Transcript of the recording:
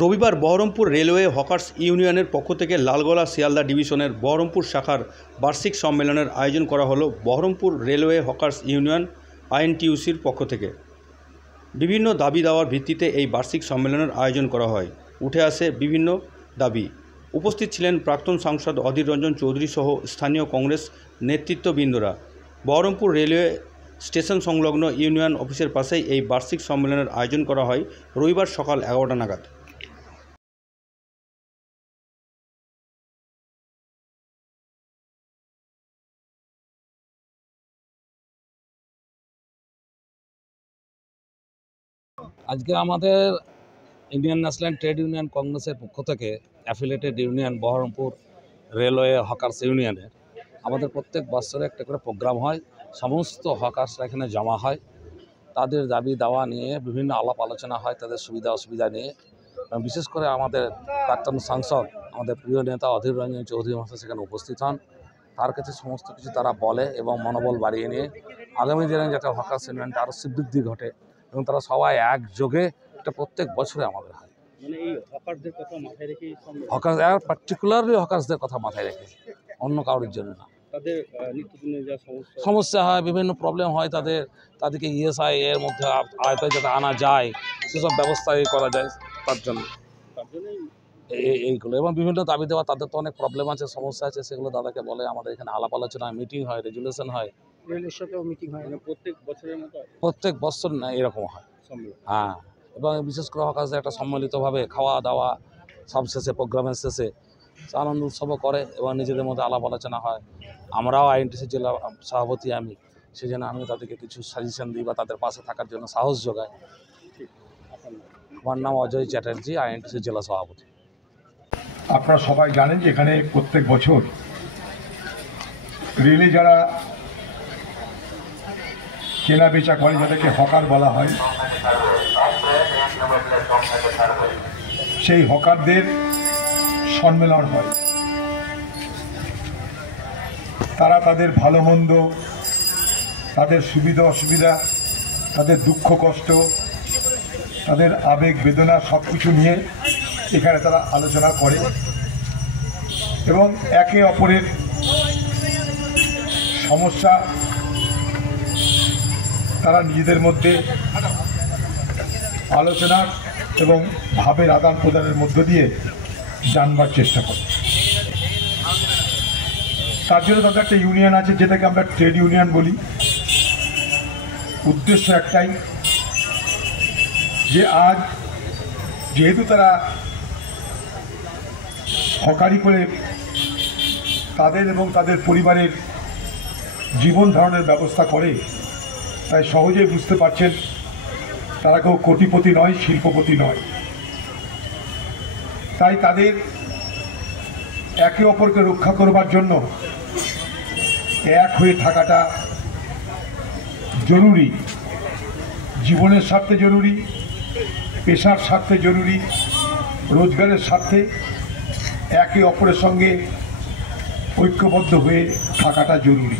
রবিবার Baharampur railway hawkers ইউনিয়নের পক্ষ থেকে লালগোলা শিয়ালদা ডিভিশনের বহরমপুর শাখার বার্ষিক সম্মেলনের আয়োজন করা হলো বহরমপুর রেলওয়ে হকার্স ইউনিয়ন আইএনটিইউসির পক্ষ থেকে। বিভিন্ন দাবি দাওয়ার ভিত্তিতে এই বার্ষিক সম্মেলনের আয়োজন করা হয়। উঠে আসে বিভিন্ন দাবি। উপস্থিত ছিলেন প্রাক্তন সাংসদ অধীর রঞ্জন চৌধুরী সহ স্থানীয় কংগ্রেস নেতৃত্ববৃন্দরা। বহরমপুর রেলওয়ে স্টেশন সংলগ্ন ইউনিয়ন অফিসের পাশেই এই বার্ষিক সম্মেলনের আয়োজন করা হয় রবিবার সকাল 11টা নাগাদ। আজকে আমাদের ইন্ডিয়ান ন্যাশনাল ট্রেড ইউনিয়ন কংগ্রেসের পক্ষ থেকে affiliated union Baharampur railway hawkers ইউনিয়নের আমাদের প্রত্যেক বছরে একটা করে প্রোগ্রাম হয়। সমস্ত হকার্সরা এখানে জমা হয়, তাদের দাবি দাওয়া নিয়ে বিভিন্ন আলাপ আলোচনা হয়, তাদের সুবিধা অসুবিধা নিয়ে। বিশেষ করে আমাদের প্রাক্তন সাংসদ, আমাদের প্রিয় নেতা অধীর রঞ্জন চৌধুরী মহাশয় সেখানে উপস্থিত হন। তার কাছে সমস্ত কিছু তারা বলে এবং মনোবল বাড়িয়ে নিয়ে আগামী দিনে যাতে হকার্স ইউনিয়নটা আরও শ্রীবৃদ্ধি ঘটে এবং তারা সবাই একযোগে এটা প্রত্যেক বছরে আমাদের হয়। মানে এই হকারদের কথা মাথায় রেখে হকার পার্টিকুলারলি হকার্সদের কথা মাথায় রেখে, অন্য কারোর জন্য না। তাদের নিত্যদিনের যা সমস্যা হয়, বিভিন্ন প্রবলেম হয়, তাদেরকে ইএসআই এর মধ্যে আয়তায় যাতে আনা যায় সেসব ব্যবস্থা করা যায় তার জন্য এইগুলো। এবং বিভিন্ন দাবি দেওয়া, তাদের তো অনেক প্রবলেম আছে, সমস্যা আছে, সেগুলো দাদাকে বলে। আমাদের এখানে আলাপ আলোচনা হয়, মিটিং হয়, রেজুলেশন হয়। রেলের সাথেও মিটিং হয় প্রত্যেক বছরের মতো? প্রত্যেক বছর না, এরকম হয়। হ্যাঁ, এবং বিশেষ করে হকার্সদের একটা সম্মিলিতভাবে খাওয়া দাওয়া সব শেষে, প্রোগ্রামের শেষে আনন্দ উৎসবও করে এবং নিজেদের মধ্যে আলাপ আলোচনা হয়। আমরাও আইএনটিসি জেলা সভাপতি, আমি সেই জন্য আমি তাদেরকে কিছু সাজেশন দিই বা তাদের পাশে থাকার জন্য সাহস যোগাই। আমার নাম অজয় চ্যাটার্জি, আইএনটিসি জেলা সভাপতি। আপনারা সবাই জানেন যে এখানে প্রত্যেক বছর রেলে যারা কেনা বেচা করে, যাদেরকে হকার বলা হয়, সেই হকারদের সম্মেলন হয়। তারা তাদের ভালো মন্দ, তাদের সুবিধা অসুবিধা, তাদের দুঃখ কষ্ট, তাদের আবেগ বেদনা সব কিছু নিয়ে এখানে তারা আলোচনা করে এবং একে অপরের সমস্যা তারা নিজেদের মধ্যে আলোচনা এবং ভাবের আদান প্রদানের মধ্য দিয়ে জানবার চেষ্টা করে। তার জন্য তাদের একটা ইউনিয়ন আছে, যেটাকে আমরা ট্রেড ইউনিয়ন বলি। উদ্দেশ্য একটাই, যে আজ যেহেতু তারা হকারি করে তাদের এবং তাদের পরিবারের জীবন ধারণের ব্যবস্থা করে, তাই সহজেই বুঝতে পারছেন তারা কেউ কোটিপতি নয়, শিল্পপতি নয়। তাই তাদের একে অপরকে রক্ষা করবার জন্য এক হয়ে থাকাটা জরুরি। জীবনের স্বার্থে জরুরি, পেশার স্বার্থে জরুরি, রোজগারের স্বার্থে একে অপরের সঙ্গে ঐক্যবদ্ধ হয়ে থাকাটা জরুরি।